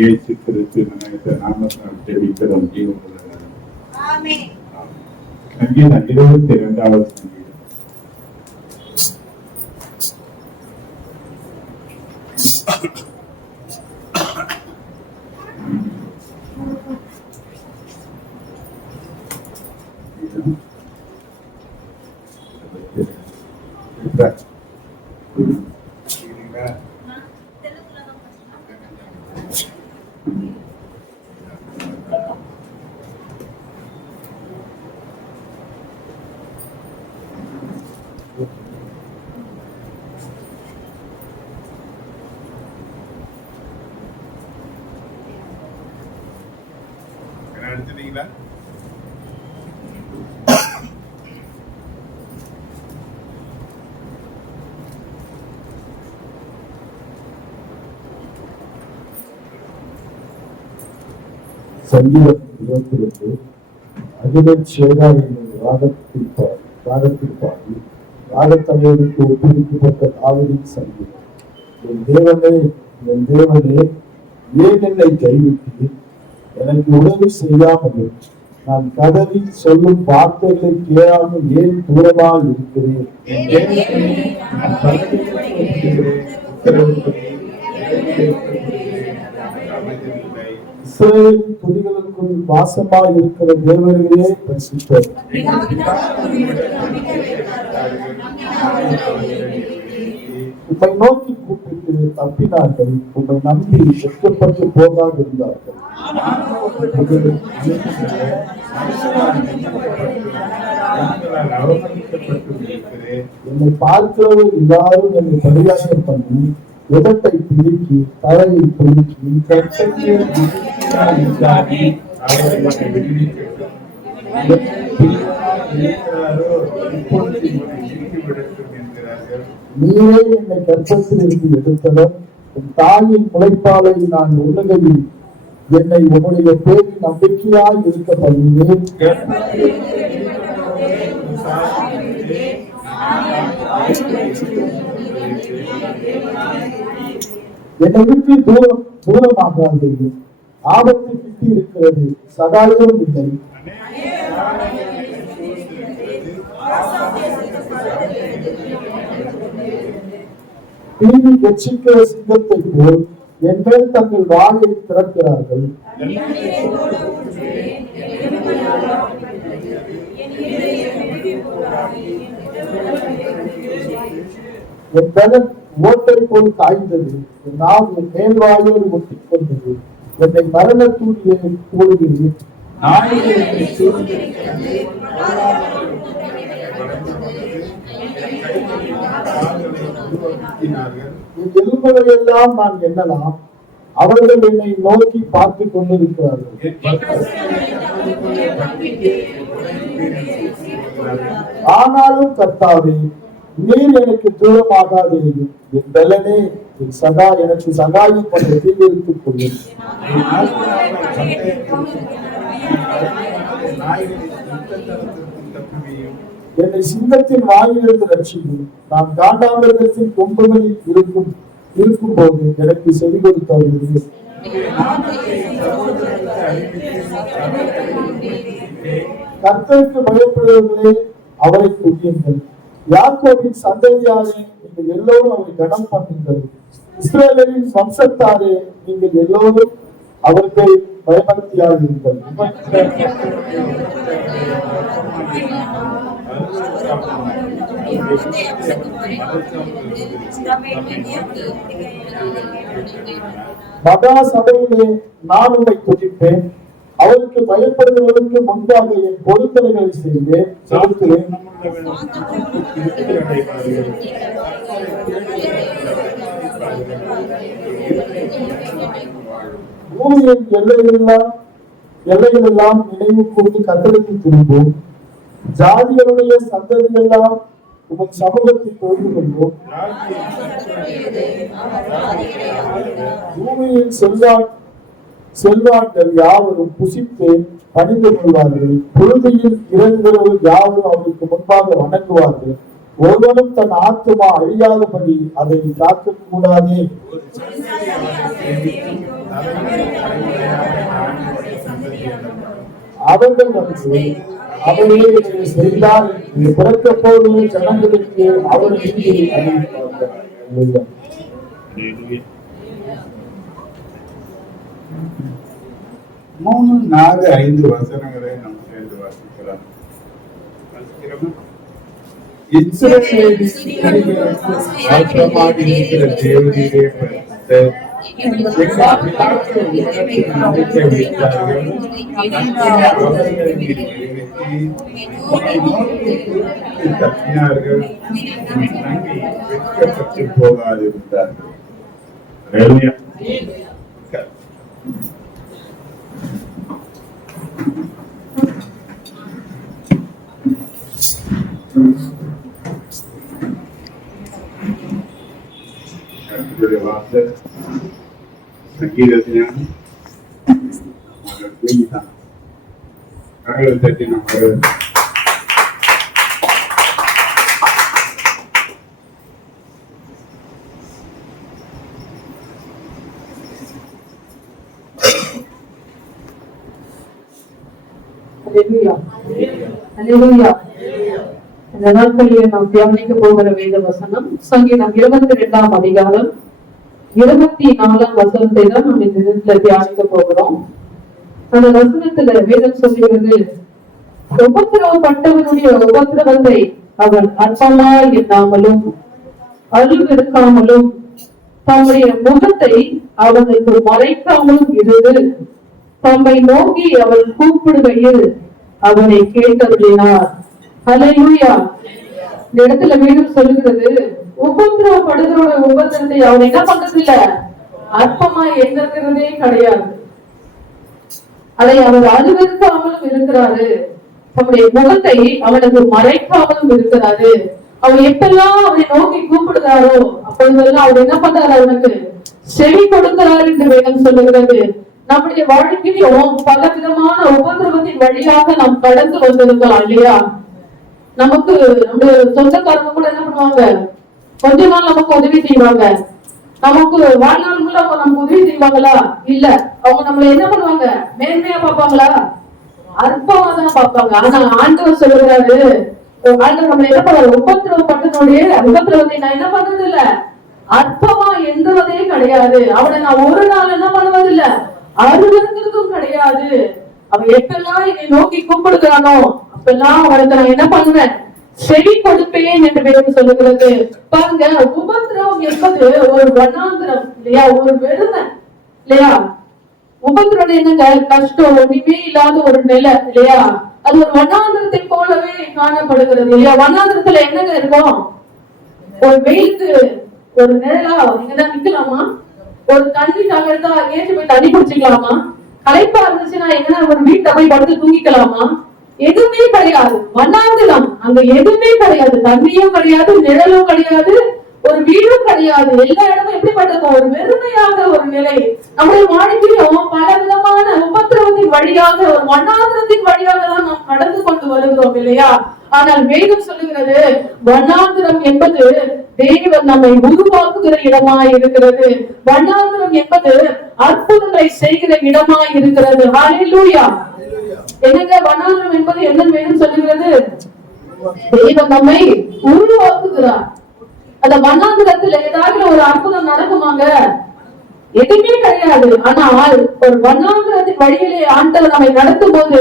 இயேசு கிறிஸ்து நினைத்த நாமத்தினால் ஜெபிக்கிறோம். ஆமென். சங்கீதம் 22வது சங்கீதம். எடுத்துட்டீங்களா? சங்கீதம் 22 அதிபர் சேதா என்னும் ராகத்தில் பாடி ராகத்தலைவருக்கு ஒப்புவிக்கப்பட்ட தாவீதின் சங்கீதம். என் தேவனே, என் தேவனே, ஏன் என்னை கைவிட்டு எனக்கு உதவி செய்யாமல் நான் கதறி சொல்லும் வார்த்தைகளை கேளாமல் ஏன் தூரமாக இருக்கிறேன்? இஸ்ரவேலின் துதிகளுக்குள் வாசமாய் இருக்கிற தேவர்களே பரிசுத்தர். உம்மை நோக்கி கூப்பிட்டு தப்பினார்கள், உம்மை நம்பி வெட்கப்பட்டு போகாது இருந்தார்கள். என்னை பார்க்கிறவர் எல்லாரும் என்னை பரியாசம் பண்ணி உதட்டை பிடிக்கி தலையை பிடிக்கி நீரே என்னை கர்ப்பத்தில் இருந்து எடுத்தவர், என் தாயின் முளைப்பாலை நான் உலகையில் என்னை உங்களுடைய பேரில் நம்பிக்கையாய் இருக்க பண்ணினேன். என்னை விட்டு தூரமாகாது, ஆபத்து கிட்டி இருக்கிறது, சகாயம் இல்லை. தீவி கட்சிக்கிற சிங்கத்தை போல் என் மேல் தங்கள் வாயை திறக்கிறார்கள். என் பலன் ஓட்டை போல் காய்ந்தது, என் நாவு மேல் வாயோடு ஒட்டிக் கொண்டது. என்னை மரண தூண்டியை போடுகிறேன். எலும்புகளை எல்லாம் நான் எண்ணலாம், அவர்கள் என்னை நோக்கி பார்த்துக் கொண்டிருக்கிறார்கள். ஆனாலும் கர்த்தாவே, நீர் எனக்கு தூரமாகாதேயும், என் பலனே, என் சகா எனக்கு சகாயம் பண்ண தீவிரித்துக் கொள்ளும். என்னை சிங்கத்தின் வாயிலிருந்து ரட்சியும், நான் காண்டாமிருகத்தின் கொம்புகளில் இருக்கும் போது எனக்கு செவி கொடுத்தவர்களே. கர்த்தருக்கு பயப்படுவர்களே அவரை துதியுங்கள். யாக்கோபின் சந்ததியாரே, நீங்கள் எல்லோரும் அவரை கனம் பண்ணுங்கள். இஸ்ரவேலின் வம்சத்தாரே, நீங்கள் எல்லோரும் அவருக்கு பயபக்தியாகிறீர்கள். மகா சபையிலே நான் உம்மை துதிப்பேன், அவருக்கு பயப்படுவதற்கு முன்பாக என் பொருத்தனைகளை செய்வேன், செலுத்துவேன். பூமியின் எல்லைகளெல்லாம் நினைவு கூர்ந்து கத்தருக்கு திரும்பும். ஜாதிகளுடைய சந்ததியெல்லாம் உங்கள் சமூகத்தில் தொழுது கொள்வோம். பூமியின் செல்வார்கள் யாவரும் புசித்து பணிந்து கொள்வார்கள். புழுதியில் இறங்குகிறவர்கள் யாவரும் அவருக்கு முன்பாக வணங்குவார்கள். ஒருவனும் தன் ஆத்துமா அழியாதபடி அதை காக்க கூடாதே. அவர்கள் வந்து அவரே இதை செய்தார் என்று பிறக்க போகும் ஜனங்களுக்கு அவர் நீதியை அறிவிப்பார்கள். மூணு நாலு ஐந்து வசனங்களை நாம் சேர்ந்து வாசிக்கலாம். இஸ்ரவேலின் மாற்றமாக இருக்கிற தேவரீரே பரிசுத்தர். தப்பினார்கள், வெட்கப்பட்டு போகாதிருந்தார்கள். வார்த்தை சங்கீதத்தினான் கடவுளை தட்டி நம்ம இந்த நாட்களில் நாம் தியானிக்க போகிற வேத வசனம் சங்கீதம் 22ஆம் அதிகாரம் 24ஆம் வசனத்தை தான் நாம் இந்த இடத்துல தியானிக்க போகிறோம். அந்த வசனத்துல வேதம் சொல்லுகிறது, உபத்திரவப்பட்டவனுடைய உபத்திரவத்தை அவன் அற்பமாய் எண்ணாமலும் அருள்விருக்காமலும் தம்முடைய முகத்தை அவனுக்கு மறைக்காமலும் இருந்து தம்மை நோக்கி அவன் கூப்பிடுகையில் அவனை கேட்டருளினார். ஹல்லேலூயா. இந்த இடத்துல வேதம் சொல்லுகிறது, உபத்திரவப்படுகிறோட உபத்திரத்தை அவன் என்ன பண்றது இல்ல, அற்பமா எண்ணுகிறதே கிடையாது. அதை அவர் அருவருக்காமலும் இருக்கிறாரு, அவனுடைய முகத்தை அவனுக்கு மறைக்காமலும் இருக்கிறாரு. அவன் எப்பெல்லாம் அவனை நோக்கி கூப்பிடுகிறாரோ அப்பொழுதெல்லாம் அவர் என்ன பண்றாரு, அவனுக்கு செவி கொடுக்கிறார் என்று வேதம் சொல்லுகிறது. நம்முடைய வாழ்க்கையிலும் பல விதமான உபத்திரவத்தின் வழியாக நாம் கடந்து வந்திருக்கலாம் இல்லையா? நமக்கு நம்முடைய சொந்தக்காரங்க கூட என்ன பண்ணுவாங்க, கொஞ்ச நாள் நமக்கு உதவி செய்வாங்க. நமக்கு வாழ்நாள் கூட அவங்க நமக்கு உதவி செய்வாங்களா? இல்ல. அவங்க நம்மள என்ன பண்ணுவாங்க, மேன்மையா பார்ப்பாங்களா? அற்பமா தான் பார்ப்பாங்க. ஆனா ஆண்டவர் சொல்லுகிறாரு, ஆண்டவர் நம்மள என்ன பண்ணுவாரு, உபத்திரவப்பட்டனுடைய உபத்திரவத்தை நான் என்ன பண்றது இல்ல, அற்பமா எண்ணுவதே கிடையாது. அவனை நான் ஒரு நாள் என்ன பண்ணுவது இல்ல, அருவருக்கிறதும் கிடையாது. அவன் எப்பெல்லாம் என்னை நோக்கி கூப்பிடுகிறானோ அப்பெல்லாம் அவனுக்கு நான் என்ன பண்ணுவேன், செவி கொடுப்பேன் என்று வேதம் சொல்லுகிறது. பாருங்க, உபத்திரவம் என்பது ஒரு வனாந்திரம் இல்லையா, ஒரு வெறுமை இல்லையா? உபத்திரவம் என்னங்க, கஷ்டம் ஒண்ணுமே இல்லாத ஒரு நிலை இல்லையா? அது ஒரு வனாந்திரத்தை போலவே காணப்படுகிறது இல்லையா? வனாந்திரத்துல என்னங்க இருக்கும், ஒரு வெயிலுக்கு ஒரு நிழலா நீங்கதான் நிக்கலாமா? ஒரு தண்ணி தாங்கறதா ஏற்றி போய் தண்ணி குடிச்சுக்கலாமா? களைப்பா இருந்துச்சுன்னா எங்கன்னா ஒரு வீட்டை போய் படுத்து தூங்கிக்கலாமா? எதுவுமே கிடையாது. வனாந்திரம், அங்க எதுவுமே கிடையாது. தண்ணியும் கிடையாது, நிழலும் கிடையாது, ஒரு வீடும் கிடையாது. எல்லா இடமும் எப்படிப்பட்டிருக்கும், ஒரு வெறுமையாக ஒரு நிலை. நம்முடைய வாழ்க்கையிலும் பல விதமான உபத்திரவத்தின் வழியாக, ஒரு வனாந்திரத்தின் வழியாக தான் நாம் கடந்து கொண்டு வருகிறோம் இல்லையா? ஆனால் வேதம் சொல்லுகிறது, வனாந்திரம் என்பது தேவன் நம்மை உருவாக்குகிற இடமாய் இருக்கிறது. வனாந்திரம் என்பது அற்புதங்களை செய்கிற இடமாய் இருக்கிறது. ஹல்லேலூயா. என்னங்க வனாந்திரம் என்பது என்னன்னு வேதம் சொல்லுகிறது, தேவன் நம்மை உருவாக்குகிறார். அந்த வனாந்திரத்துல ஏதாவது ஒரு அற்புதம் நடக்குமாங்க? எதுவுமே கிடையாது. ஆனால் ஒரு வனாந்திரத்தின் வழியிலே ஆண்டவர் நம்மை நடத்தும் போது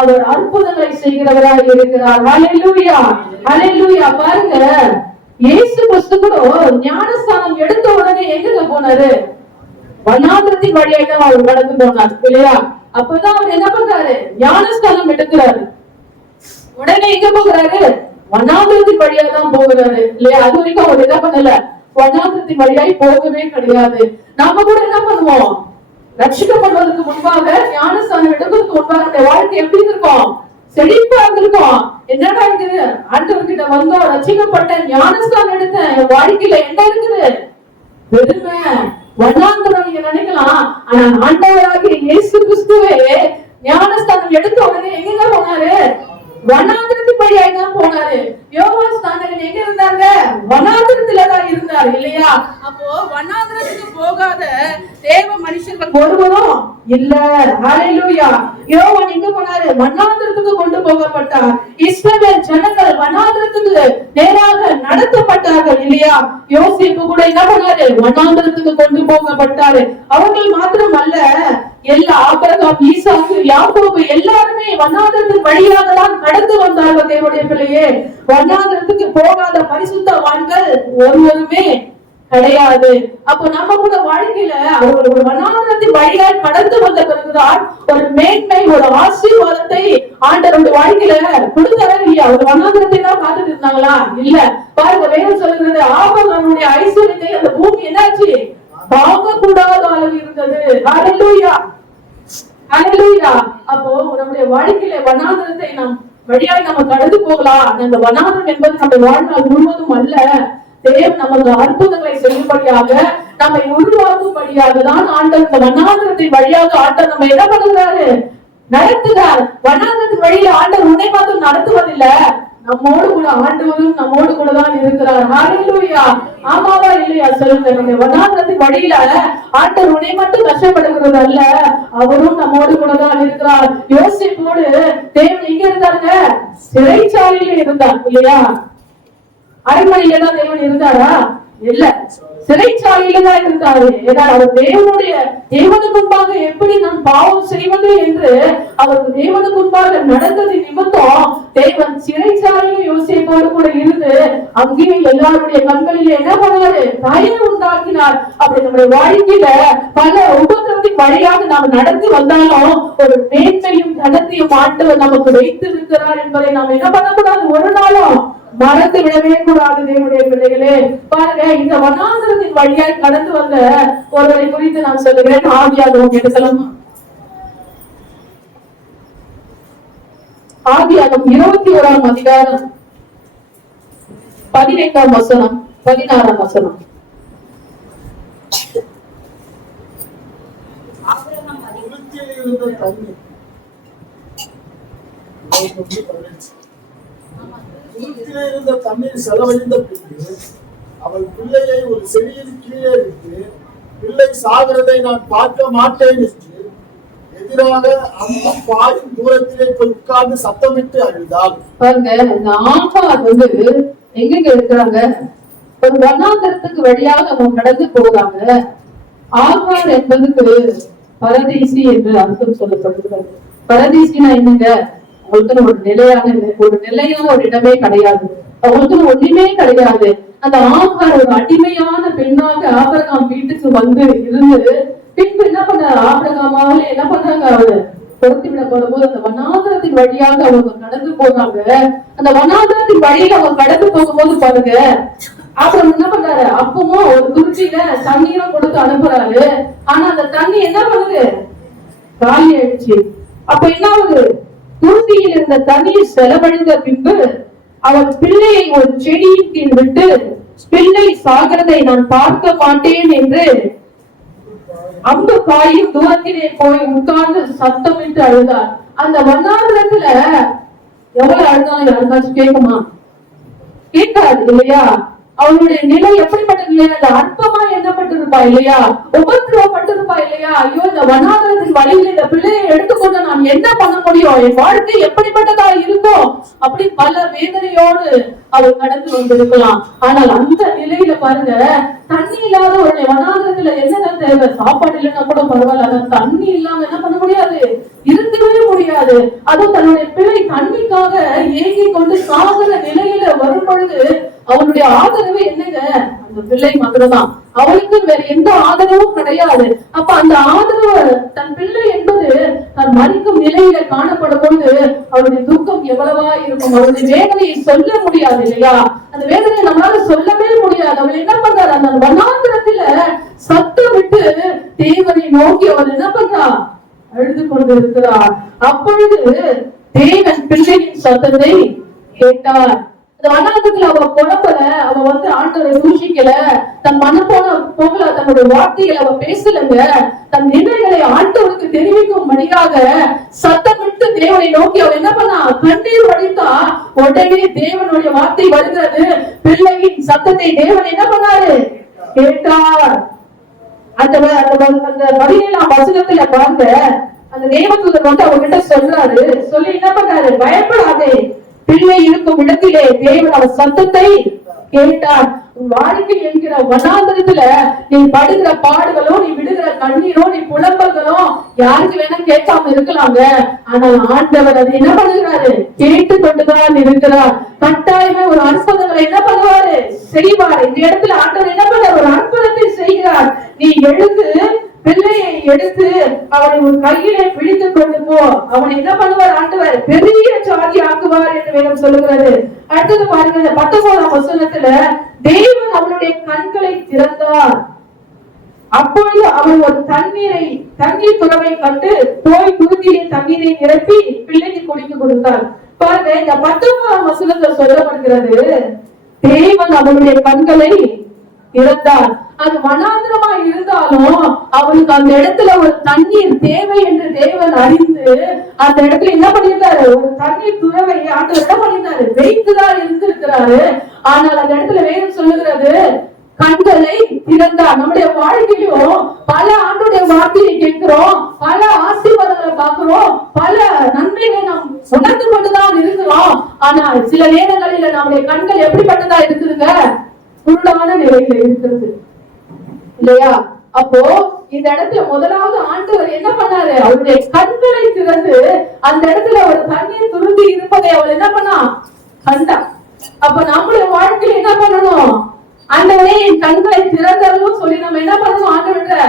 அவர் அற்புதங்களை செய்கிறவராய் இருக்கிறார். ஹல்லேலூயா, ஹல்லேலூயா. பாருங்க, இயேசு கிறிஸ்து கூட ஞானஸ்தானம் எடுத்த உடனே எங்க போனாரு, வனாந்திரத்தின் வழியாக தான் அவர் நடந்து போனார் இல்லையா? அப்பதான் அவர் என்ன பண்றாரு, ஞானஸ்தானம் எடுக்கிறாரு. உடனே எங்க போகிறாரு, வனாந்திரத்தின் வழியா தான் போகிறாரு இல்லையா? அது வரைக்கும் அவர் என்ன பண்ணல, வனாந்திரத்தின் வழியாய் போகவே கிடையாது. நாம கூட என்ன பண்ணுவோம், ரட்சிக்கப்படுவதற்கு முன்பாக, ஞானஸ்தானம் எடுக்கிறதுக்கு முன்பாக அந்த வாழ்க்கை எப்படி இருக்கும், செழிப்பா இருந்திருக்கும். என்னடா இருக்குது, ஆண்டவர்கிட்ட வந்தோம், ரட்சிக்கப்பட்ட, ஞானஸ்தானம் எடுத்த, என் வாழ்க்கையில என்ன இருக்குது, வெறுமை, வனாந்திரம் நீங்க நினைக்கலாம். ஆனா ஆண்டவராகிய இயேசு கிறிஸ்துவே ஞானஸ்தானம் எடுத்த உடனே எங்க போனாரு, வனாந்திரத்தின் வழியாக தான் போனாரு. யோவான் ஸ்நானகன் எங்க இருந்தாங்க, வனாந்திரத்துல தான் இருந்தார் இல்லையா? அப்போ வனாந்திரத்துக்கு போகாத தேவ மனுஷர்கள் ஒருவரும் இல்ல. ஹல்லேலூயா. யோவான் எங்க போனாரு? வனாந்திரத்துக்கு கொண்டு போகப்பட்டார். இஸ்ரவேல் ஜனங்கள் வனாந்திரத்துக்கு நேராக நடத்தப்பட்டார்கள் இல்லையா? யோசேப்பு கூட என்ன பண்ணாரு? வனாந்திரத்துக்கு கொண்டு போகப்பட்டாரு. அவர்கள் மாத்திரம் அல்ல, எல்லா ஆபிரகாம், ஈசாக்கு, யாக்கோபு எல்லாருமே வனாந்திரத்தின் வழியாக தான் கடந்து வந்தார்கள். தேவனுடைய பிள்ளையே, வனாந்திரத்துக்கு போகாத பரிசுத்தவான்கள் ஒருவருமே கிடையாது. அப்ப நம்ம கூட வாழ்க்கையில அவர்கள் ஒரு வனாந்திரத்தின் வழியால் கடந்து வந்த பிறகுதான் ஒரு மேன்மை, ஒரு ஆசீர்வாதத்தை ஆண்டவருடைய வாழ்க்கையில கொடுத்தாரா இல்லையா? ஒரு வனாந்திரத்தை தான் பார்த்துட்டு இருந்தாங்களா? இல்ல. பாருங்க, வேதம் சொல்லுகிறது, ஆபிரகாமுடைய ஐஸ்வர்யத்தை அந்த பூமி என்னாச்சு? பார்க்க கூடாத அளவு இருந்தது. ஹல்லேலூயா, ஹல்லேலூயா. அப்போ நம்முடைய வாழ்க்கையில வனாந்திரத்தை நாம் வழியாய் நம்ம கடந்து போகலாம். அந்த வனாந்திரம் என்பது நம்ம வாழ்நாள் முழுவதும் அல்ல. தேவன் நமக்கு அற்புதங்களை செய்யும்படியாக, நம்மை உருவாக்கும்படியாக தான் ஆண்டவர் இந்த வனாந்திரத்தின் வழியாக ஆண்டவர் நம்ம என்ன பண்ணுகிறாரு? நடத்துகிறார். வனாந்திரத்தின் வழியில ஆண்டவர் உன்னை மாத்திரம் நடத்துவதில்லை, நம்மோடு கூட ஆண்டவரும் நம்மோடு கூட தான் இருக்கிறார். ஹல்லேலூயா. ஆமாவா இல்லையா? சொல்லுங்க. நம்ம வனாந்திரத்தின் வழியில ஆண்டவர் உன்னை மட்டும் கஷ்டப்படுகிறது அல்ல, அவரும் நம்மோடு கூட தான் இருக்கிறார். யோசேப்போடு தேவன் எங்க இருந்தாருங்க? சிறைச்சாலையில இருந்தார் இல்லையா? அரண்மனையில தான் தேவன் இருந்தாரா? இல்ல, சிறைச்சாலையில தான் இருந்தாரு. ஏதாவது அவர் தேவனுக்கு முன்பாக எப்படி நான் பாவம் செய்வது என்று அவருக்கு தேவனுக்கு முன்பாக நடந்தது நிமித்தம் தேவன் சிறைச்சாலையில் யோசேப்போடு கூட இருந்து அங்கேயும் எல்லாருடைய கண்களிலே என்ன பண்ணாரு? பயம் உண்டாக்கினார். அப்படி நம்முடைய வாழ்க்கையில பல உபத்திரத்தின் வழியாக நாம் நடந்து வந்தாலும் ஒரு மேன்மையும் கனத்தையும் ஆண்டவர் நமக்கு வைத்து இருக்கிறார் என்பதை நாம் என்ன பண்ணக்கூடாது? ஒரு நாளும் மறந்து விடவே கூடாது. தேவனுடைய பிள்ளைகளே, பாருங்க, இந்த வனாந்திரத்தின் வழியாய் கடந்து வந்த ஒருவரை குறித்து நான் சொல்லுகிறேன். ஆதியாகமம் எடுக்கலாம். ஆதியாகமம் 21ஆம் அதிகாரம் 15ஆம் வசனம் 16ஆம் வசனம். இருந்த தண்ணீர் செலவழிந்த பின்பு அவள் பிள்ளையை ஒரு செடியின் கீழே விட்டு, பிள்ளை சாகிறதை நான் பார்க்க மாட்டேன் என்று எதிராக அந்த பாயும் தூரத்திலே போய் உட்கார்ந்து சத்தமிட்டு அழுதாள். பாருங்க, இந்த ஆகார் எங்க இருக்கிறாங்க? ஒரு வனாந்தரத்துக்கு வழியாக அவங்க கடந்து போறாங்க. ஆகார் என்பதுக்கு பரதேசி என்று அர்த்தம் சொல்லப்படுகிறது. பரதேசினா என்னங்க? அவங்களுக்கு ஒரு நிலையான ஒரு இடமே கிடையாது, அவங்களுக்கு ஒண்ணுமே கிடையாது. அந்த ஆகார் ஒரு அடிமையான பெண்ணாக ஆபிரகாம் வீட்டுக்கு வந்து இருந்து பின்பு என்ன பண்ணாரு? ஆபிரகாமாவில என்ன பண்றாங்க? அவரு பொருத்தி விடப்படும் போது அந்த வனாந்திரத்தின் வழியாக அவங்க கடந்து போனாங்க. அந்த வனாந்திரத்தின் வழியில அவங்க கடந்து போகும்போது பாருங்க, அப்புறம் என்ன பண்றாரு? அப்பவும் ஒரு துருத்தியில தண்ணீரும் கொடுத்து அனுப்புறாரு. ஆனா அந்த தண்ணி என்ன பண்ணுது? காலி ஆயிடுச்சு. அப்ப என்ன ஆகுது? துருத்தியில் இருந்த தண்ணீர் செலவழிந்த பின்பு அவன் பிள்ளையை ஒரு செடியின் கீழ் விட்டு, பிள்ளை சாகிறதை நான் பார்க்க மாட்டேன் என்று அம்பு காயும் தூரத்திலே போய் உட்கார்ந்து சத்தமிட்டு அழுதார். அந்த வனாந்திரத்துல எவ்வளவு அழுதாலும் யாருக்காச்சும் கேட்குமா? கேட்காது இல்லையா? அவனுடைய நிலை எப்படிப்பட்ட நிலை? அந்த அற்பமா எண்ணப்பட்டிருப்பா இல்லையா? உபத்திரவப்பட்டிருப்பா இல்லையா? ஐயோ, இந்த வனாந்திரத்தின் வழியில் இந்த பிள்ளையை எடுத்துக்கொண்டு நான் என்ன பண்ண முடியும்? என் வாழ்க்கை எப்படிப்பட்டதா இருக்கும்? அப்படி பல வேதனையோடு அவள் கடந்து வந்திருக்கலாம். ஆனால் அந்த நிலையில பாருங்க, தண்ணி இல்லாத ஒரு வனாந்திரத்துல என்னதான் தேவை? சாப்பாடு இல்லைன்னா கூட பரவாயில்ல, ஆனா தண்ணி இல்லாம என்ன பண்ண முடியாது? இருக்கவே முடியாது. அதுவும் தன்னுடைய பிள்ளை தண்ணிக்காக ஏங்கி கொண்டு சாகிற நிலையில வரும் பொழுது அவனுடைய ஆதரவு என்னங்க? அந்த பிள்ளை மாத்திரம்தான். அவளுக்கு வேற எந்த ஆதரவும் கிடையாது. அப்ப அந்த ஆதரவு, தன் பிள்ளை என்பது தன் மறிக்கும் நிலையில காணப்படும் பொழுது அவருடைய துக்கம் எவ்வளவா இருக்கும்? அவருடைய வேதனையை சொல்ல முடியாது இல்லையா? அந்த வேதனையை நம்மளால சொல்லவே முடியாது. அவள் என்ன பண்றாரு? அந்த வனாந்திரத்துல சத்தம் விட்டு தேவனை நோக்கி அவள் என்ன பண்றா? அழுது கொண்டு இருக்கிறார். அப்பொழுது தேவன் பிள்ளையின் சத்தத்தை கேட்டார். அந்த வனாந்தரத்துல அவ புலம்பல, அவ வந்து ஆண்டவரை தூஷிக்கல, தன் மன போகல, தன்னுடைய வார்த்தைகளை அவ பேசலங்க. தன் நிலைகளை ஆண்டவருக்கு தெரிவிக்கும்படியாக சத்தமிட்டு தேவனை நோக்கி அவ என்ன பண்ணா, கண்ணீர் வடித்தா. உடனே தேவனுடைய வார்த்தை வருகிறது. பிள்ளையின் சத்தத்தை தேவன் என்ன பண்ணாரு, கேட்டார். அந்த 17ஆம் வசனத்துல பாருங்க, அந்த தேவதூதர் வந்து அவர்கிட்ட சொல்றாரு. சொல்லி என்ன பண்றாரு, பயப்படாதே, பிள்ளை இருக்கும் இடத்திலே தேவன் அவர் சத்தத்தை கேட்டார். வாழ்க்கை என்கிற வனாந்தரத்துல நீ படுகிற பாடுகளோ, நீ விடுகிற கண்ணீரோ, நீ புலம்பல்களோ யாருக்கு வேணா கேட்காம இருக்கலாங்க. ஆனால் ஆண்டவர் அதை என்ன பண்ணுகிறாரு, கேட்டு கொண்டுதான் இருக்கிறார். கட்டாயமே ஒரு அற்புதங்களை என்ன பண்ணுவாரு, செய்வார். இந்த இடத்துல ஆண்டவர் என்ன பண்ண, ஒரு அற்புதத்தை செய்கிறார். நீ எழுந்து பிள்ளையை எடுத்து அவனை ஒரு கையிலே பிடித்து கொண்டு போ. அவன் என்ன பண்ணுவார் ஆண்டவர், பெரிய சாதி ஆக்குவார் என்று வேதம் சொல்லுகிறது. அடுத்தது பாருங்க, 19ஆம் வசனத்துல தேவன் அவனுடைய கண்களை திறந்தார். அப்பொழுது அவன் ஒரு தண்ணீர் துறவை கண்டு போய் குருதியிலே தண்ணீரை நிரப்பி பிள்ளைக்கு குடிக்க கொடுத்தார். பாருங்க, இந்த 19ஆம் வசனத்துல சொல்லப்படுகிறது, தேவன் அவனுடைய கண்களை திறந்தார். அது வனாந்திரமா இருந்தாலும் அவனுக்கு அந்த இடத்துல ஒரு தண்ணீர் தேவை என்று தேவன் அறிந்து அந்த இடத்துல என்ன பண்ணியிருந்தாரு, ஒரு தண்ணீர் துறவை ஆண்டவர் என்ன பண்ணியிருந்தாரு, வைத்துதான் இருந்திருக்கிறாரு. ஆனால் அந்த இடத்துல வேதம் சொல்லுகிறது, கண்களை திறந்தார். நம்முடைய வாழ்க்கையிலும் பல ஆண்டுடைய வார்த்தையை கேட்கிறோம், பல ஆசீர்வாதங்களை பார்க்கிறோம், பல நன்மைகளை நாம் உணர்ந்து கொண்டுதான் இருக்கிறோம். ஆனால் சில நேரங்களில நம்முடைய கண்கள் எப்படிப்பட்டதா இருக்குதுங்க, குருடான நிலையில இருக்கிறது இல்லையா? அப்போ இந்த இடத்துல முதலாவது ஆண்டவர் என்ன பண்ணாரு, அவருடைய கண்களை திறந்து அந்த இடத்துல ஒரு தண்ணீர் துருந்தி இருப்பதை அவள் என்ன பண்ணா, கண்டா. அப்ப நம்முடைய வாழ்க்கையில என்ன பண்ணணும், ஆண்டவரே என் கண்களை திறந்தரும் சொல்லி நம்ம என்ன பண்ணணும், ஆண்டவர்கிட்ட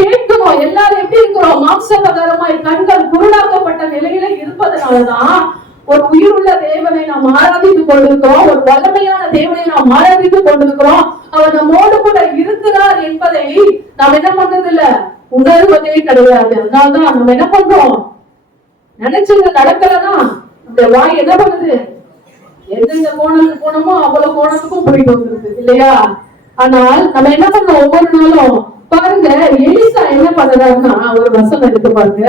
கேட்கணும். எல்லாரும் எப்படி இருக்கிறோம், மாம்சபகாரமாய் கண்கள் குருடாக்கப்பட்ட நிலையில இருப்பதனாலதான் ஒரு உயிருள்ள தேவனை நாம் ஆராதித்துக் கொண்டிருக்கிறோம், ஒரு வல்லமையான தேவனை நாம் ஆராதித்துக் கொண்டிருக்கிறோம். அவர் நம்மோடு கூட இருக்கிறார் என்பதை நாம் என்ன பண்றது இல்ல, உணர்வதே கிடையாது. அதனால்தான் நம்ம என்ன பண்றோம், நினைச்சது நடக்கலன்னா இந்த வாய் என்ன பண்ணுது, எந்தெந்த கோணத்துக்கு போனோமோ அவ்வளவு கோணத்துக்கும் போயிட்டு வந்துருது இல்லையா? ஆனால் நம்ம என்ன பண்றோம், ஒவ்வொரு நாளும் பாருங்க, எலிசா என்ன பண்றாருன்னா, ஒரு வசனம் எடுத்து பாருங்க,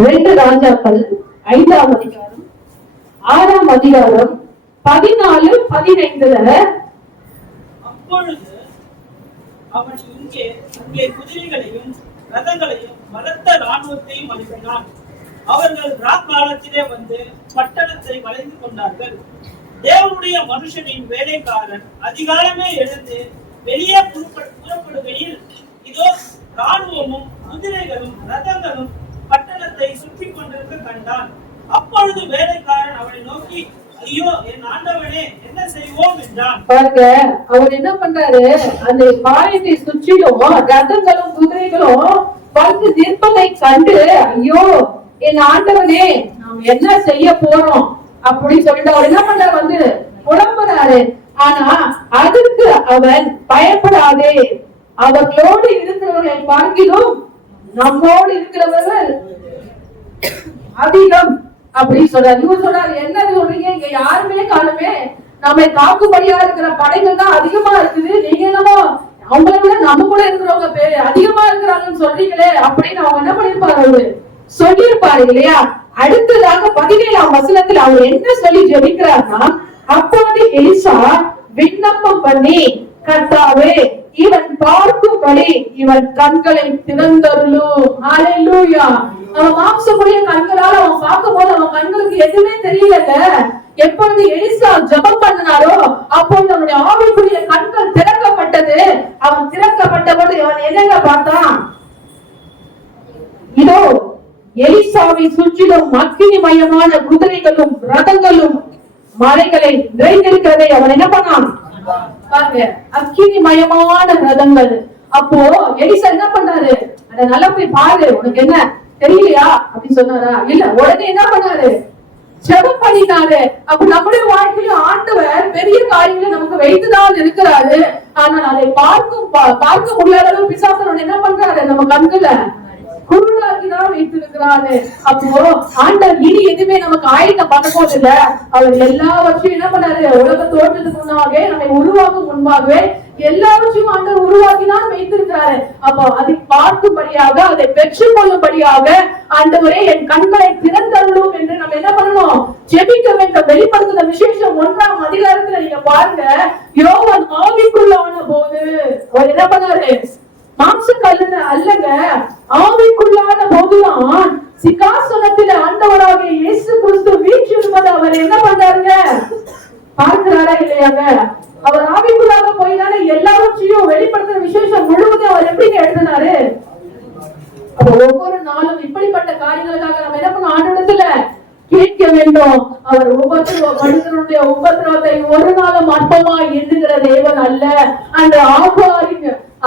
2 ராஜாக்கள் 5ஆம் அதிகாரம் 6ஆம் அதிகாரம் 14-15. அப்பொழுது அவன் அங்கே குதிரைகளையும் ரதங்களையும் பலத்த ராணுவத்தையும் அனுப்பினான். அவர்கள் ராக்காலத்திலே வந்து பட்டணத்தை வளைந்து கொண்டார்கள். தேவனுடைய மனுஷனின் வேலைக்காரன் அதிகாலமே எழுந்து வெளியே புறப்படுகையில் இதோ ராணுவமும் குதிரைகளும் ரதங்களும் பட்டணத்தை சுற்றி கொண்டிருக்க கண்டான். அப்பொழுது வேலைக்காரன் அவனை நோக்கி, ஐயோ என் ஆண்டவனே, என்ன செய்வோம் என்றான். பாருங்க, அவர் என்ன பண்றாரு, அந்த பாளையத்தை சுற்றிலும் ரதங்களும் குதிரைகளும் வந்து நிற்பதை கண்டு, ஐயோ என் ஆண்டவனே, நாம் என்ன செய்ய போறோம் அப்படி சொல்லிட்டு அவர் என்ன பண்றாரு, வந்து புலம்புறாரு. ஆனா அதுக்கு அவன் பயப்படாதே, அவர்களோடு இருக்கிறவர்களை பார்க்கிலும் நம்மோடு இருக்கிறவர்கள் அதிகம் அப்படின்னு சொல்றாரு. இவர் சொல்றாரு, என்ன சொல்றீங்க, இங்க யாருமே காணுமே, நம்மை காக்கும்படியா இருக்கிற படைகள் தான் அதிகமா இருக்குது, நீங்க என்னமோ அவங்களை விட நம்ம கூட இருக்கிறவங்க பேரு அதிகமா இருக்கிறாங்கன்னு சொல்றீங்களே அப்படின்னு அவங்க என்ன பண்ணிருப்பாரு, அவரு சொல்லியிருப்பாரு இல்லையா? அடுத்ததாக 17ஆம் வசனத்துல அவர் என்ன சொல்லி ஜெபிக்கிறார்னா, அப்போது எலிசா விண்ணப்பம் பண்ணி, கர்த்தாவே இவன் பார்க்கும்படி இவன் கண்களை திறந்தருளும். ஹல்லேலூயா. அவன் மாம்சமுடைய கண்களால் அவன் பார்க்கும் போது அவன் கண்களுக்கு எதுவுமே தெரியல. எப்பொழுது எலிசா ஜெபம் பண்ணினாரோ அப்பொழுது அவனுடைய ஆவிக்குரிய கண்கள் திறக்கப்பட்டது. அவன் திறக்கப்பட்ட போது அவன் என்னங்க பார்த்தான், இதோ எலிசாவை சுற்றிலும் அக்கினிமயமான குதிரைகளும் ரதங்களும் மலைகளை நிறைந்திருக்கிறதை அவன் என்ன பண்ணான் பாருங்க, அக்கினிமயமான ரதங்கள். அப்போ எலிசா என்ன பண்ணாரு, அத நல்லா போய் பாரு, உனக்கு என்ன தெரியலையா அப்படின்னு சொன்னாரா? இல்ல, உடனே என்ன பண்ணாரு, ஜெபம் பண்ணிட்டாரு. அப்ப நம்முடைய வாழ்க்கையில ஆண்டவர் பெரிய காரியங்களை நமக்கு வைத்துதான் இருக்கிறாரு. ஆனால் அதை பார்க்க முடியாத அளவு பிசாசன் என்ன பண்றாரு, நம்ம கண்களை குருடாக்கிதான் வைத்திருக்கிறாரு. அப்போ ஆண்டவர் இனி எதுவுமே நமக்கு ஆயத்தம் பண்ண போதில்ல. அவர் எல்லாவற்றையும் என்ன பண்ணாரு, உலக தோற்றத்துக்கு முன்னாவே நம்மை உருவாக்கும் முன்பாகவே எல்லாவற்றையும் ஆண்டவர் உருவாக்கிதான் வைத்திருக்கிறாரு. அப்போ அதை பார்க்கும்படியாக, அதை பெற்றுக் கொள்ளும்படியாக ஆண்டவரே என் கண்களை திறந்தருளும் என்று நம்ம என்ன பண்ணணும், ஜெபிக்க வேண்டும். வெளிப்படுத்துற விசேஷம் 1ஆம் அதிகாரத்துல நீங்க பாருங்க, யோவான் ஆவிக்குள்ளான போது அவர் என்ன பண்ணாரு, மாம்ச கல்லுன்னு அல்லங்க, ஆவிக்குள்ளான போதுதான் சிங்காசனத்தில் ஆண்டவராகிய இயேசு கிறிஸ்து வீற்றிருப்பது அவர் என்ன பண்றாருங்க, பார்க்கிறாரா இல்லையாங்க? அவர் ஆவிக்குள்ளாக போய் தானே எல்லாவற்றையும் வெளிப்படுத்துற விசேஷம் முழுவதும் அவர் எப்படி எழுதினாரு. அப்ப ஒவ்வொரு நாளும் இப்படிப்பட்ட காரியங்களுக்காக நம்ம என்ன பண்ண, ஆண்டவரிடத்துல கேட்க வேண்டும். அவர் மனிதனுடைய உபத்திரவத்தை ஒரு நாளும் அற்பமாய் எண்ணுகிற தேவன் அல்ல. அந்த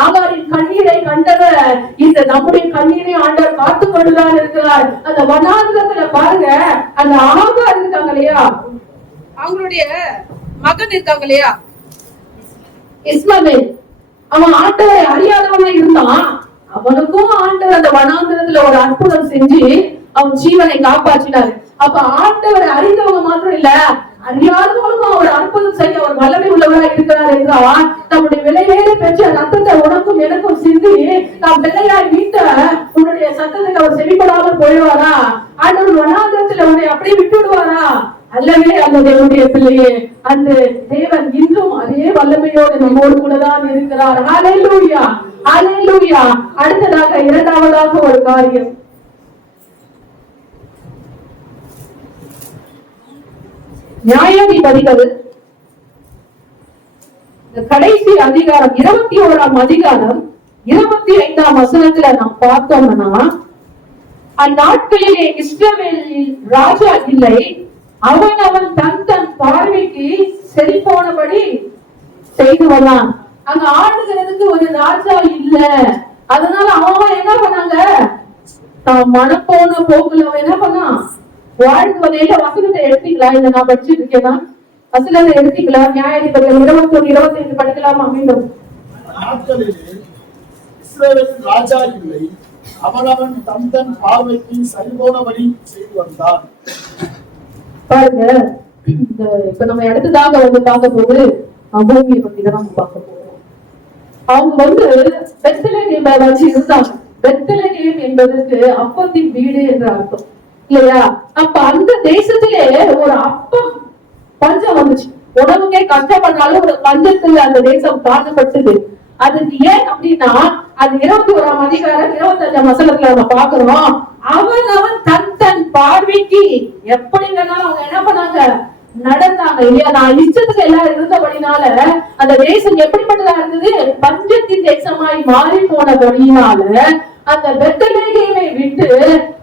ஆகாரின் கண்ணீரை கண்டவர் இந்த நம்முடைய கண்ணீரை ஆண்டவர் பார்த்து கொண்டுதான் இருக்கிறார். அந்த வனாந்திரத்துல பாருங்க, அந்த ஆகார் இருக்காங்க இல்லையா, அவங்களுடைய மகன் இருக்காங்க இல்லையா, இஸ்மவேல், அவன் ஆண்டவரை அறியாதவனா இருந்தான். அவனுக்கும் ஆண்டவர் அந்த வனாந்திரத்துல ஒரு அற்புதம் செஞ்சு அவன் ஜீவனை காப்பாற்றினாரு. அப்ப ஆண்டவரை அறிந்தவங்க மாத்திரம் இல்ல, அறியாதவங்களுக்கும் அவர் அற்புதம் செய்ய அவர் வல்லமை உள்ளவராக இருக்கிறார் என்றால், நம்முடைய விலையேற பெற்ற ரத்தத்தை உனக்கும் எனக்கும் சிந்தி நாம் வெள்ளையாய் மீட்ட உன்னுடைய சத்தத்துக்கு அவர் செவிப்படாமல் போயிடுவாரா? ஆண்டவர் வனாந்திரத்துல உன்னை அப்படியே விட்டு விடுவாரா? அல்லவே அந்த தேவனுடைய பிள்ளையே, அந்த தேவன் இன்றும் அதே வல்லமையோடு நம்மோடு கூடதான் இருக்கிறார். ஹல்லேலூயா, ஹல்லேலூயா. அடுத்ததாக இரண்டாவதாக ஒரு காரியம், நியாயாதிபதிகள் கடைசி அதிகாரம் 21ஆம் அதிகாரம் 25ஆம் வசனத்துல நாம் பார்த்தோம்னா, அந்நாட்களிலே இஸ்ரவேலில் ராஜா இல்லை, அவன் தன் தன் பார்வைக்கு சரி போனபடி செய்து வந்தான். அங்க ஆடுகிறதுக்கு ஒரு ராஜா இல்ல. அதனால அவன் என்ன பண்ணாங்க, தான் மனப்போன போக்குல அவன் என்ன பண்ணான், வாழ்ந்து வந்த வசனத்தை எடுத்தீங்களா? இந்த நான் படிச்சுட்டு இருக்கேன்னா வசனத்தை எடுத்தீங்களா? நியாயாதிபதிகள் 21-25 படிக்கலாமா? மீண்டும் இஸ்ரவேலில் ராஜா இல்லை, அவனவன் தன் தன் பார்வைக்கு சரிபோனபடி செய்து வந்தான். பாருங்க, இப்ப நம்ம அடுத்ததாக வந்து பார்க்க போது பூமியை பத்தி தான் நம்ம பார்க்க போறோம். அவங்க பெத்லகேம் வச்சு இருந்தாங்க. பெத்லகேம் என்பதற்கு அப்பத்தின் வீடு என்ற அர்த்தம் இல்லையா? அப்ப அந்த தேசத்திலே ஒரு அப்பம் பஞ்சம் வந்துச்சு. உணவுக்கே கஷ்டப்பட்டாலும் ஒரு பஞ்சத்துல அந்த தேசம் தாக்கப்பட்டது. அது ஏன் அப்படின்னா, அது 21ஆம் அதிகாரம் 25ஆம் வசனத்துல நம்ம பாக்குறோம். அவன் தன் தன் பார்வைக்கு எப்படிங்கனாலும் அவங்க என்ன பண்ணாங்க, நடந்தாங்க இல்லையா? நான் இஷ்டத்துக்கு எல்லாரும் இருந்தபடினால அந்த தேசம் எப்படிப்பட்டதா இருந்தது, பஞ்சத்தின் தேசமாய் மாறி போனபடினால அந்த பெத்லகேமை விட்டு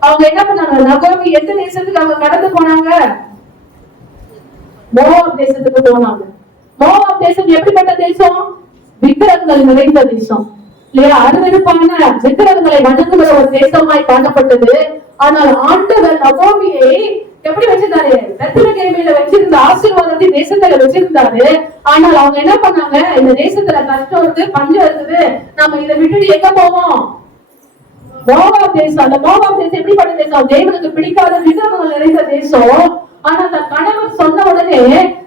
அவங்க என்ன பண்ணாங்க, நகோமி எந்த தேசத்துக்கு அவங்க கடந்து போனாங்க, மோவாப் தேசத்துக்கு போனாங்க. மோவாப் தேசம் எப்படிப்பட்ட தேசம், விக்கிரகங்கள் நிறைந்த தேசம் இல்லையா? அருவருப்பான விக்கிரகங்களை வணங்குகிற ஒரு தேசமாய் காணப்பட்டது. ஆனால் ஆண்டவர் நகோமியை எப்படி வச்சிருந்தாரு, பெத்லகேமில வச்சிருந்த ஆசீர்வாதத்தை தேசத்துல வச்சிருந்தாரு. ஆனால் அவங்க என்ன பண்ணாங்க, இந்த தேசத்துல கஷ்டம் இருக்கு, பஞ்சம் இருக்குது, நம்ம இதை விட்டுட்டு எங்க போவோம், மோவாப் தேசம். அந்த மோவாப் தேசம் எப்படிப்பட்ட தேசம், தேவனுக்கு பிடிக்காத விக்கிரகங்கள் நிறைந்த தேசம். ஆனா தன் கணவர் சொன்ன உடனே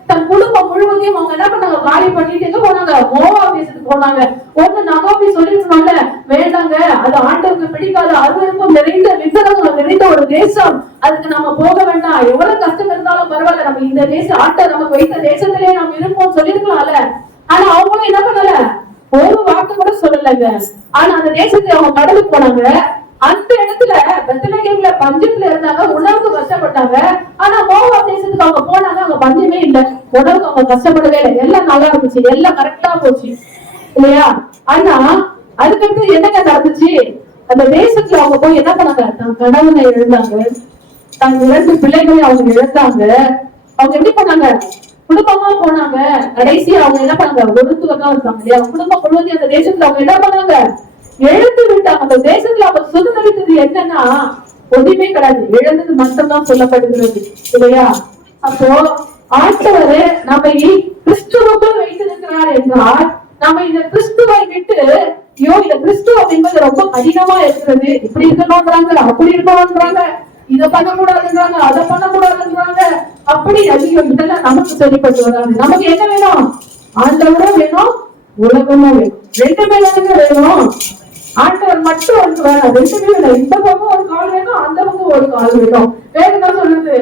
தன் குடும்பம் முழுவதையும் அவங்க என்ன பண்ணாங்க, காலி பண்ணிட்டு எங்க போனாங்க, மோவாப் தேசத்துக்கு போனாங்க. ஒண்ணு நகோமி சொல்லிருக்கணும்ல, வேண்டாங்க, அது ஆண்டவருக்கு பிடிக்காத அருவருப்பும் நிறைந்த விக்கிரகங்கள் நிறைந்த ஒரு தேசம், அதுக்கு நம்ம போக வேண்டாம், எவ்வளவு கஷ்டம் இருந்தாலும் பரவாயில்ல, நம்ம இந்த தேசம் ஆண்டவர் நமக்கு வைத்த தேசத்திலே நாம் இருப்போம் சொல்லிருக்கலாம்ல. ஆனா அவங்களும் என்ன பண்ணல, ஒரு வார்த்தை கூட சொல்லலைங்க. ஆனா அந்த தேசத்தை அவங்க கடலுக்கு போனாங்க. அந்த இடத்துல பெத்லகேம்ல பஞ்சத்துல இருந்தாங்க, உணவுக்கு கஷ்டப்பட்டாங்க. ஆனா மோவாப் தேசத்துக்கு அவங்க போனாங்க, அங்க பஞ்சமே இல்லை, உணவுக்கு அவங்க கஷ்டப்படவே இல்லை, எல்லாம் நல்லா இருந்துச்சு, எல்லாம் கரெக்டா போச்சு இல்லையா? ஆனா அதுக்கடுத்து என்னங்க நடந்துச்சு, அந்த தேசத்துல அவங்க போய் என்ன பண்ணாங்க, தன் கணவனை இழந்தாங்க, தன் 2 பிள்ளைகளை அவங்க இழந்தாங்க. அவங்க எப்படி பண்ணாங்க, குடும்பமா போனாங்க. கடைசியா அவங்க என்ன பண்ணாங்க, ஒருத்துவதான் இருக்காங்க இல்லையா? குடும்பம் முழுவதும் அந்த தேசத்துல அவங்க என்ன பண்ணாங்க, எழுந்து விட்டாங்க. அந்த தேசத்துல அவங்க சுதந்திரித்தது என்னன்னா ஒன்றுமே கிடையாது, இழந்தது மட்டும்தான் சொல்லப்படுகிறது இல்லையா? அப்போ ஆண்டவர் நம்மை கிறிஸ்துவுக்குள் வைத்திருக்கிறார் என்றால், நம்ம இந்த கிறிஸ்துவை விட்டு ஐயோ இந்த கிறிஸ்துவம் என்பது ரொம்ப கடினமா இருக்கிறது, இப்படி இருக்கணும்ன்றாங்க, அப்படி இருக்கணும்ன்றாங்க, இதை பண்ணக்கூடாதுன்றாங்க, அதை பண்ணக்கூடாதுன்றாங்க, அப்படி அதிகம். இதெல்லாம் நமக்கு சரிப்பட்டு வராது. நமக்கு என்ன வேணும்? ஆண்டவரும் வேணும், உலகமும் வேணும். ரெண்டுமே தானங்க வேணும். ஆண்டவர் மட்டும் வந்து வேணும், ரெண்டுமே வேணும். இந்த பக்கம் ஒரு கால் வேணும், அந்த பக்கம் ஒரு கால் வேணும். வேற என்ன சொல்லுது?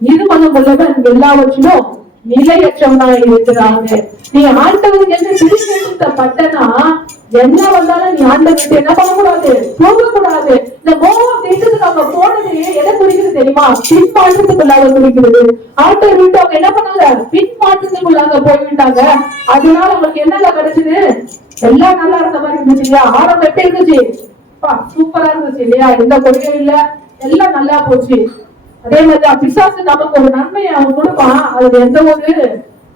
இது மனம் உள்ளவன் எல்லாவற்றிலும் நிலையற்றவனாய் இருக்கிறாங்க. நீ ஆண்டவருக்கு என்று பிரித்தெடுக்கப்பட்டனா என்ன வந்தாலும் நீ ஆண்டவருக்கு என்ன பண்ணக்கூடாது? போகக்கூடாது. இந்த மோகம் தேசத்துக்கு அவங்க போனது எதை குறிக்கிறது தெரியுமா? பின்மாற்றத்துக்குள்ளாக குறிக்கிறது. ஆண்டவர் விட்டு அவங்க என்ன பண்ணாங்க? பின்மாற்றத்துக்குள்ளாக போய்விட்டாங்க. அதனால அவங்களுக்கு என்னங்க கிடைச்சது? எல்லாம் நல்லா இருந்த மாதிரி இருந்துச்சு இல்லையா? ஆரம்பம் எப்படி இருந்துச்சு? சூப்பரா இருந்துச்சு இல்லையா? எந்த குறையும் இல்ல, எல்லாம் நல்லா போச்சு. அதே மாதிரிதான் பிசாசு நமக்கு ஒரு நன்மையை அவன் கொடுப்பான், அதுல எந்த ஒரு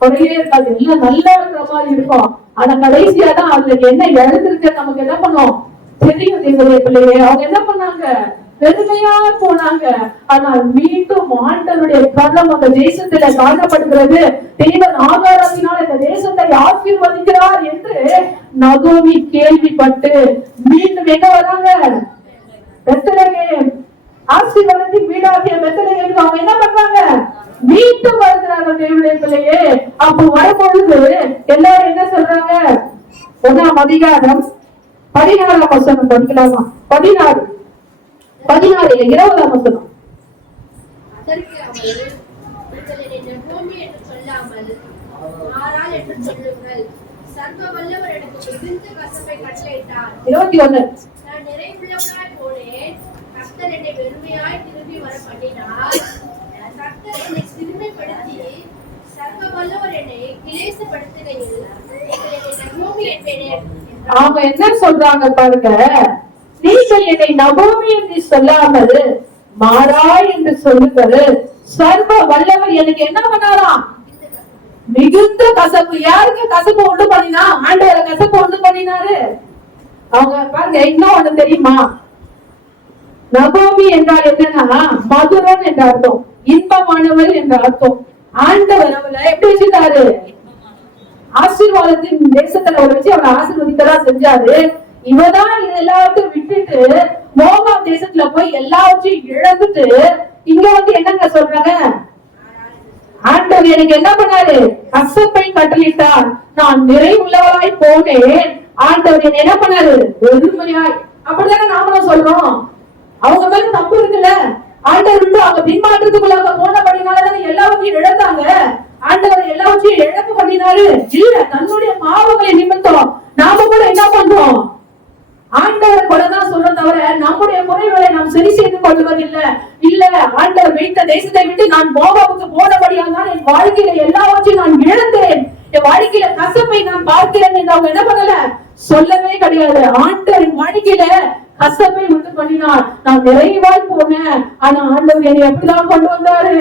குறையே இருக்காது, எல்லாம் நல்லா இருக்கிற மாதிரி இருக்கும். ஆனா கடைசியா தான் அதுல என்ன இழந்திருக்கு நமக்கு என்ன பண்ணும் தெரியும். எங்களுடைய பிள்ளையே அவங்க என்ன பண்ணாங்க? பெருமையா போனாங்க. ஆனால் மீண்டும் ஆண்டவருடைய கரம் அந்த தேசத்துல காணப்படுகிறது. தேவன் ஆகாரத்தினால் இந்த தேசத்தை ஆசீர்வதிக்கிறார் என்று நகோமி கேள்விப்பட்டு மீண்டும் எங்க வராங்க? பெத்லகேம், ஆசீர்வாதத்தின் வீடாகிய பெத்லகேமுக்கு அவங்க என்ன பண்றாங்க? மீண்டும் வருகிறார்கள் தேவனுடைய பிள்ளையே. அப்போ வரும்பொழுது எல்லாரும் என்ன சொல்றாங்க? 1ஆம் அதிகாரம் 16ஆம் வசனம் படிக்கலாமா? 16 இல்ல 20ஆம் வசனம். அதற்கு அவர், நீங்கள் என்னை நகோமி என்று சொல்லாமல் மாறாள் என்று சொல்லுங்கள். சர்வ வல்லவர் எனக்கு மிகுந்த கசப்பை கட்டளையிட்டார். 21. நான் நிறைவுள்ளவனாய் போனேன், கர்த்தர் என்னை வெறுமையாய் திரும்பி வர பண்ணினார். கர்த்தர் என்னை சிறுமைப்படுத்தி சர்வ வல்லவர் என்னை கிளேசப்படுத்துகையில் நீங்கள் என்னை நகோமி என்பேன். அவங்க என்ன சொல்றாங்க பாருங்க, நீங்கள் என்னை நகோமி என்று சொல்லாமல் மாறாய் என்று சொல்லுங்கள். சர்வ வல்லவர் எனக்கு என்ன பண்ணாராம்? மிகுந்த கசப்பு. யாருக்கு கசப்பு உண்டு பண்ணினா? ஆண்டவர் கசப்பு உண்டு பண்ணினாரு. அவங்க பாருங்க, இன்னும் ஒண்ணு தெரியுமா? நகோமி என்றால் என்னன்னா மதுரம் என்ற அர்த்தம், இன்பமானவள் என்ற அர்த்தம். ஆண்டவர் அவளை எப்படி வச்சுட்டாரு? ஆசீர்வாதத்தின் தேசத்துல வச்சு அவளை ஆசீர்வதிக்கதான் செஞ்சாரு. இவதான் எல்லாத்தையும் விட்டுட்டு மோகாம் தேசத்துல போய் எல்லாவற்றையும் இழந்துட்டு இங்க வந்து என்னங்க சொல்றாங்க? ஆண்டவர் எனக்கு என்ன பண்ணாரு? கசப்பை கட்டளிட்டார். நான் நிறைவுள்ளவராய் போனேன், ஆண்டவர் என்ன பண்ணாரு? வெறுமையாய். அப்படித்தானே நாமளும் சொல்றோம். அவங்க மேல தப்பு இருக்குல்ல. ஆண்டவர் விட்டு அவங்க பின்மாற்றத்துக்குள்ளாக போனபடினாலதானே எல்லாவற்றையும் இழந்தாங்க. ஆண்டவர் எல்லாவற்றையும் இழப்பு பண்ணினாரு இல்ல, தன்னுடைய பாவங்களை நிமித்தம் நாம கூட என்ன பண்றோம்? ஆண்டவர் கூட தான் சொல்றோம் தவிர நம்முடைய குறைகளை நாம் சரி செய்து கொள்வதில்லை. இல்ல, ஆண்டவர் வைத்த தேசத்தை விட்டு நான் மோவாவுக்கு போனபடியால் தான் என் வாழ்க்கையில எல்லாவற்றையும் நான் இழந்தேன், என் வாழ்க்கையில கசப்பை நான் பார்க்கிறேன் என்று அவங்க என்ன பண்ணல, சொல்லவே கிடையாது. ஆண்டவர் என் வாழ்க்கையில கசப்பை உண்டு பண்ணினார். நான் நிறைவாய் போனேன், ஆனா ஆண்டவர் என்னை எப்படிதான் கொண்டு வந்தாரு?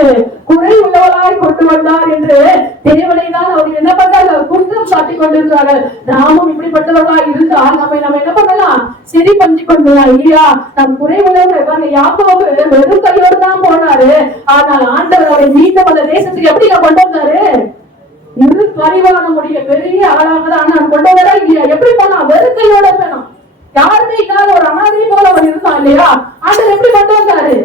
குறை உள்ளவளாய் கொண்டு வந்தார் என்று தேவனை தான் அவர் என்ன பண்றாங்க? குற்றம் சாட்டி கொண்டிருக்கிறார்கள். நாமும் இப்படிப்பட்டவர்களாய் இருந்தால் நம்ம என்ன பண்ணலாம்? சரி பண்ணி கொள்ளலாம் இல்லையா? நம் குறை உள்ளவர் யாக்கோபு வெறும் கையோடு தான் போனாரு. ஆனால் ஆண்டவர் அவரை மீண்டும் அந்த தேசத்துக்கு எப்படி கொண்டு வந்தாரு? இரு பரிவாரமுடைய பெரிய ஆளாக தான் நான் கொண்டு வர இல்லையா? எப்படி போனா? வெறும் கையோட போனான். யாருமே இல்லாத ஒரு அனாதை போல அவர் இருந்தான் இல்லையா? ஆண்டவர் எப்படி கொண்டு வந்தாரு?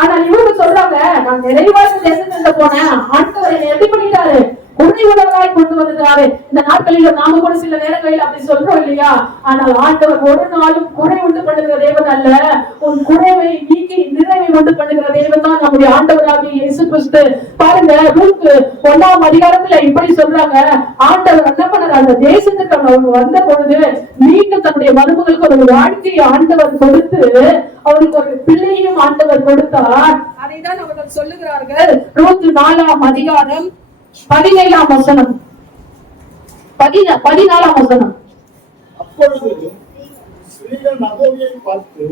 ஆனா இவங்க சொல்றாங்க, நான் நிறைவான தேசத்துல போனேன், ஆண்டவர் என்னை எப்படி பண்ணிட்டாரு? குறை உணவாய் கொண்டு வந்தாரு. இந்த நாட்களில நாம கூட சில நேரங்களில் அப்படி சொல்றோம் இல்லையா? ஆனால் ஆண்டவர் ஒரு நாளும் குறை உண்டு பண்ணுகிற தேவன் அல்ல. உன் குறைவை நீக்கி நிறைவை உண்டு பண்ணுகிற தேவன் தான் நம்முடைய ஆண்டவராகிய இயேசு கிறிஸ்து. பாருங்க, ரூத் 1ஆம் அதிகாரத்துல இப்படி சொல்றாங்க, ஆண்டவர் என்ன பண்ணாரு? அந்த தேசத்துக்கு அவங்க வந்த பொழுது மீண்டும் தன்னுடைய மருமகளுக்கு ஒரு வாழ்க்கையை ஆண்டவர் கொடுத்து அவருக்கு ஒரு பிள்ளையும் ஆண்டவர் கொடுத்தார். அதைதான் அவர்கள் சொல்லுகிறார்கள். ரூத் 4ஆம் அதிகாரம் 17ஆம் வசனம். 14ஆம் வசனம். அப்பொழுது ஸ்திரீகள் நகோமியை பார்த்து,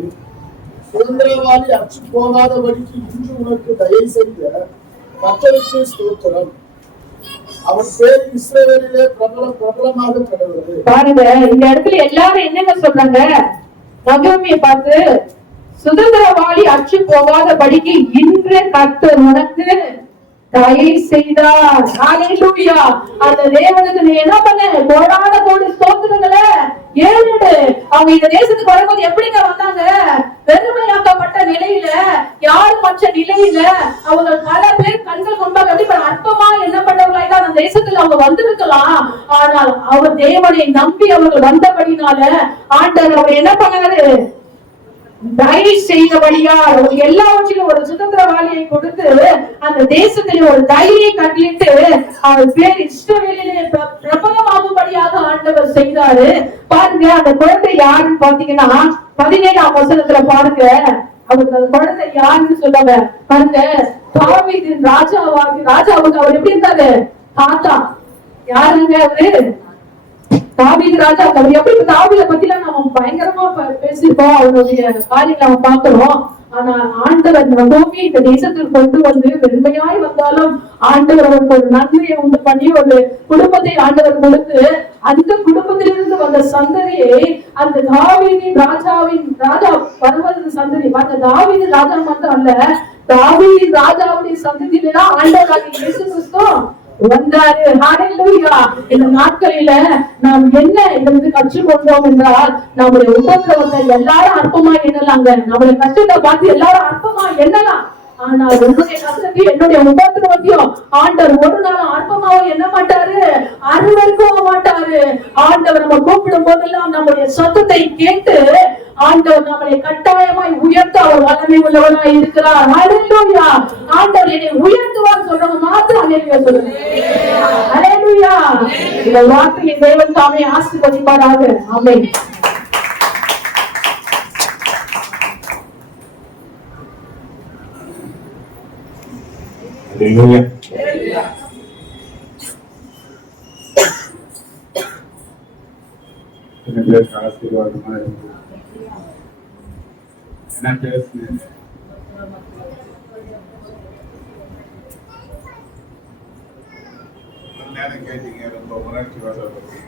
சுதந்திரவாளி அச்சு போகாதபடிக்கு இன்று உனக்கு தயை செய்த கர்த்தருக்கு ஸ்தோத்திரம், அவன் பேர் இஸ்ரவேலிலே பிரபலமாக கிடந்தது. பாருங்க, இந்த இடத்துல எல்லாரும் என்னங்க சொல்றாங்க? நகோமியை பார்த்து, சுதந்திரவாளி அச்சு போகாதபடிக்கு இன்று கர்த்தர் உனக்கு தயை செய்தார். ஹல்லேலூயா. அந்த தேவனுக்கு நீ என்ன பண்ண? கோடான கோடி ஸ்தோத்திரங்களை ஏழு அவங்க இந்த தேசத்துக்கு வரும்போது எப்படிங்க வந்தாங்க? வெறுமையாக்கப்பட்ட நிலையில, யாரும் மற்ற நிலையில அவங்க பல பேர் கண்கள் முன்பாக எப்படி அற்பமா என்ன பண்ணவங்களா அந்த தேசத்துல அவங்க வந்திருக்கலாம். ஆனால் அவர் தேவனை நம்பி அவர்கள் வந்தபடினால ஆண்டவர் அவர் என்ன பண்ணாரு? தயவு செய்தபடியா எல்லாவற்றிலும் ஒரு சுதந்திரவாளியை கொடுத்து அந்த தேசத்திலே ஒரு தைரியை கட்டிட்டு அவர் பேர் இஸ்ரவேலிலே பிரபலமாகும்படியாக ஆண்டவர் செய்தாரு. பாருங்க, அந்த குழந்தை யாருன்னு பாத்தீங்கன்னா 17ஆம் வசனத்துல பாருங்க, அவருக்கு அந்த குழந்தை யாருன்னு சொல்லுவாங்க பாருங்க. தாவீதின் ராஜாவுக்கு அவர் எப்படி இருந்தாரு? தாத்தா. யாருங்க அவரு? தாவீது ராஜா. அவர் எப்படி தாவீதை பத்தி எல்லாம் நம்ம பயங்கரமா பேசிருக்கோம், அவருடைய காரியங்களை நம்ம பாக்குறோம். ஆனா ஆண்டவர் நகோமி இந்த தேசத்தில் கொண்டு வந்து வெறுமையாய் வந்தாலும் ஆண்டவர் அவருக்கு ஒரு நன்மையை உண்டு பண்ணி ஒரு குடும்பத்தை ஆண்டவர் கொடுத்து அந்த குடும்பத்திலிருந்து வந்த சந்ததியை அந்த தாவீதின் ராஜா வருவது சந்ததி அந்த தாவீதின் ராஜா மட்டும் அல்ல, தாவீதின் ராஜாவுடைய சந்ததியில ஆண்டவராகிய இயேசு கிறிஸ்து வந்தாரு. ஹல்லேலூயா. இந்த நாட்களில நாம் என்ன இருந்து கற்றுக்கொண்டோம் என்றால், நம்முடைய உபத்திரவத்தை எல்லாரும் அற்பமா எண்ணலாங்க, நம்முடைய கஷ்டத்தை பார்த்து எல்லாரும் அற்பமா எண்ணலாம். ஆனால் உன்னுடைய கஷ்டத்தையும் என்னுடைய உபத்திரவத்தையும் ஆண்டவர் ஒரு நாள் அற்பமாவும் எண்ண மாட்டாரு, அருவருக்கவும் மாட்டாரு. ஆண்டவர் நம்ம கூப்பிடும் போதெல்லாம் நம்முடைய சத்தத்தை கேட்டு ஆண்டவர் நம்மளை கட்டாயமாய் உயர்த்த அவர் வல்லமை உள்ளவராய் இருக்கிறார். ஹல்லேலூயா. ஆண்டவர் என்னை உயர்த்துவார் சொல்றவங்க மாத்திரம் ஹல்லேலூயா சொல்லுங்க. ஹல்லேலூயா. இந்த வார்த்தையை தேவன் தாமே ஆசீர்வதிப்பாராக. ஆமென். Hallelujah. ஆசீர்வாதமா இருக்கு. என்ன பேசுனேன்? நேரம் கேட்டீங்க, ரொம்ப உணர்ச்சி வசப்பட்டு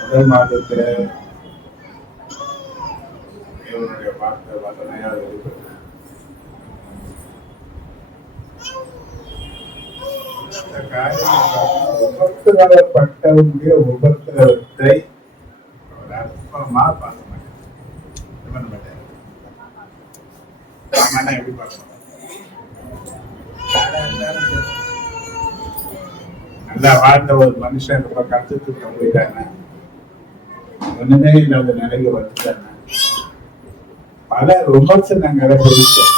முதல் மாதத்துல தேவனுடைய வார்த்தை வசனையா வெளிப்பட்டு உபத்திரவப்பட்டவனுடைய உபத்திரவத்தை அற்பமா பார்க்க மாட்டேன். எப்படி பார்க்க நல்லா வாழ்ந்த ஒரு மனுஷன் ரொம்ப கஷ்டத்துக்கு போயிட்டாங்க, ஒண்ணுமே இல்லாத நிலைக்கு வந்துட்டாங்க. பல விமர்சனங்களை பிடிச்சோம்.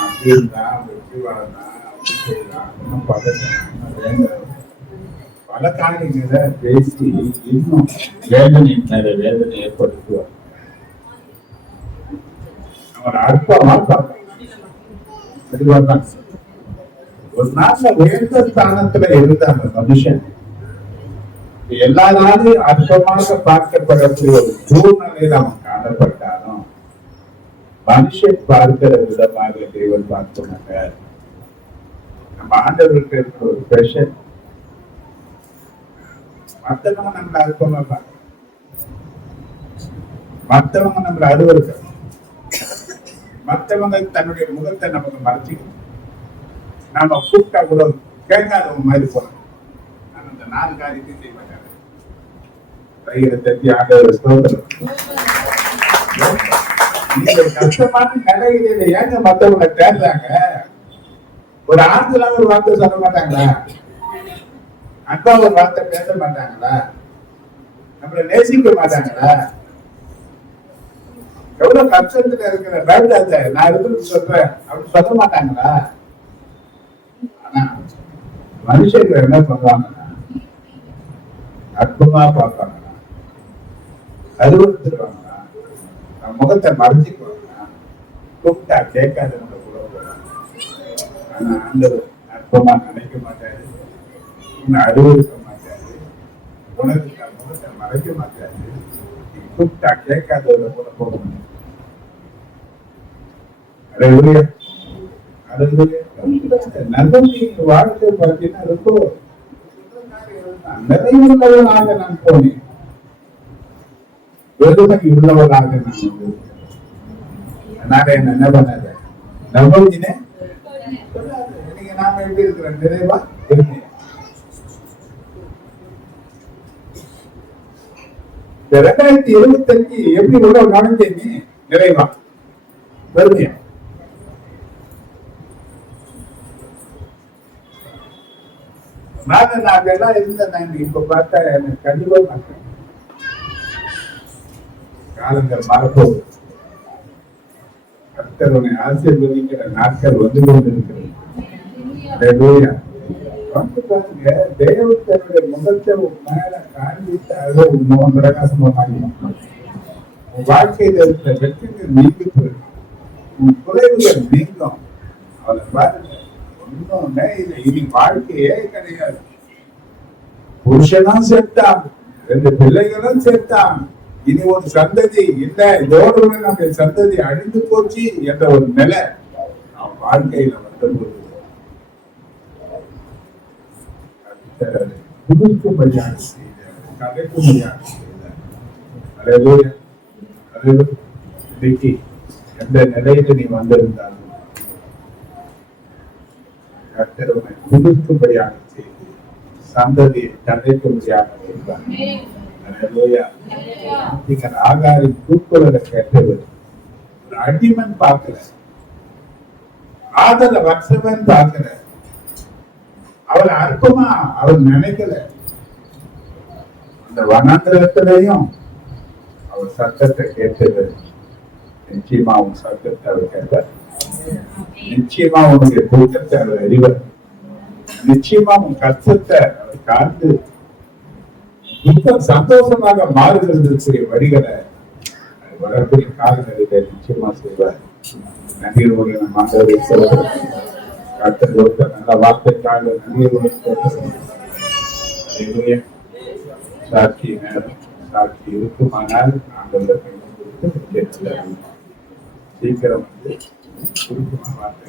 அப்படி இருந்தான், வெற்றி வாழ்ந்தான், பல காரியங்களை பேசி இன்னும் வேதனை ஏற்படுத்துவார். அவர் அற்பமா பார்ப்பார். ஒரு நாள்ல உயர்ந்த ஸ்தானத்துல இருந்த அந்த மனுஷன் எல்லா நாளையும் அற்பமாக பார்க்கப்படக்கூடிய ஒரு சூழ்நிலையில் அவன் காணப்பட்டாலும் மனுஷன் பார்க்கிற விதமாக தேவன் பார்த்துனாங்க. நம்ம ஆண்டவருக்கு இருக்கிற ஒரு ஸ்பெஷல், மற்றவங்க நம்மளை அற்பமா பார்க்க, மற்றவங்க நம்மளை அருவருக்க, மற்றவங்க தன்னுடைய முகத்தை நமக்கு மறைச்சிக்கணும். நாம கூப்பிட்டா கூட கேட்காதவங்க மாதிரி போறோம். நான் அந்த 4 காரியத்தையும் செய்ய மாட்டாங்க. கையில தட்டி ஆண்டவர் ஸ்தோத்திரம். நீங்க கஷ்டமான நிலையில ஏங்க மற்றவங்களை தேடுறாங்க? ஒரு ஆண்களா ஒரு வார்த்தை சொல்ல மாட்டாங்களா? அன்பா ஒரு வார்த்தை பேச மாட்டாங்களா? நம்மளை நேசிக்க மாட்டாங்களா? எவ்வளவு கஷ்டத்துல இருக்கிற பயப்படாத, நான் இருந்து சொல்றேன் அப்படின்னு சொல்ல மாட்டாங்களா? ஆனா மனுஷர்கள் என்ன பண்ணுவாங்கன்னா அற்புதமா பார்ப்பாங்கன்னா, அருவருத்துருவாங்கன்னா, முகத்தை மறைஞ்சிக்குவாங்கன்னா, கூப்பிட்டா கேட்காதவங்க கூட போறாங்க. ஆனா ஆண்டவர் அற்புதமா நினைக்க மாட்டாரு, உன்னை அருவருக்க மாட்டாரு, உனக்கு முகத்தை மறைக்க மாட்டாரு, கூப்பிட்டா கேட்காதவங்க கூட போக மாட்டாரு. வாழ்க்கை பார்த்தீங்கன்னா ரொம்ப நிறைவுள்ளவனாக நான் போனேன், வெறுமை உள்ளவனாக நான் வந்தேன். அதனால என்ன பண்ணாத நம்பினே நீங்க நாம எப்படி இருக்கிறோம், நிறைவா இருந்தேன். இந்த 2025 எப்படி உள்ள நுழைஞ்ச நீ நிறைவா பெருமையா? நான் எல்லாம் இருந்தேன். இப்ப பார்த்தா எனக்கு கண்டிப்பா மாட்டேன். காலங்கள் மாறப்போகுது. கர்த்தருடைய ஆசீர்வதிக்கிற நாட்கள் வந்து கொண்டிருக்கிறது. அல்லேலூயா. வந்து பாருங்க, தேவன் தன்னுடைய முகத்தை உன் மேல காண்பித்தாலே உன் முகம் பிரகாசமா மாறிடும். உன் வாழ்க்கையில இருக்கிற வெற்றிகள் நீங்கி போயிடும். உன் குறைவுகள் நீங்கும். அவனை பாருங்க, ஒன்னும் இல்லை. இனி வாழ்க்கையே கிடையாது. புருஷனும் செத்தான், 2 பிள்ளைகளும் செத்தான். இனி ஒரு சந்ததி இல்ல, இதோடு நம்முடைய சந்ததி அழிந்து போச்சு என்ற ஒரு நிலை நம் வாழ்க்கையில வந்தபோது புதுக்கும்படியாக செய்த, கதைக்கும்படியாக செய்த. அல்லேலூயா. அல்லேலூயா. இன்னைக்கு எந்த நிலையில நீ வந்திருந்தாலும் கர்த்தர் உன்னை புதுக்கும்படியாக செய்து சந்ததியை கதைக்கும்படியாக செய்வார். ஆகாரி கூப்பிடுறத கேட்டவர் ஒரு அடிமன் பார்க்கல, ஆதர வர்ஷவன் பார்க்கல, அவள் அற்பமா அவள் நினைக்கல. அந்த வனாந்திரத்திலையும் அவள் சத்தத்தை கேட்டது. நிச்சயமா உன் சத்தத்தை அவர் கேட்டார். நிச்சயமா உன்னுடைய கூட்டத்தை அவர் அறிவார். நிச்சயமா உன் கஷ்டத்தை அவர் காத்து சந்தோஷமாக மாறுகிறதுக்குரிய வழிகளை வரக்கூடிய காலங்களில நிச்சயமா செய்வார். நன்றியோடு நம் ஆண்டவரை சொல்கிறோம். கர்த்தர் நல்ல வார்த்தைக்காக நன்றியோடு சொல்கிறோம். சாட்சி நேரம் சாட்சி இருக்குமானால் ஆண்டவரை சீக்கிரம் வந்து சுருக்கமாக வார்த்தை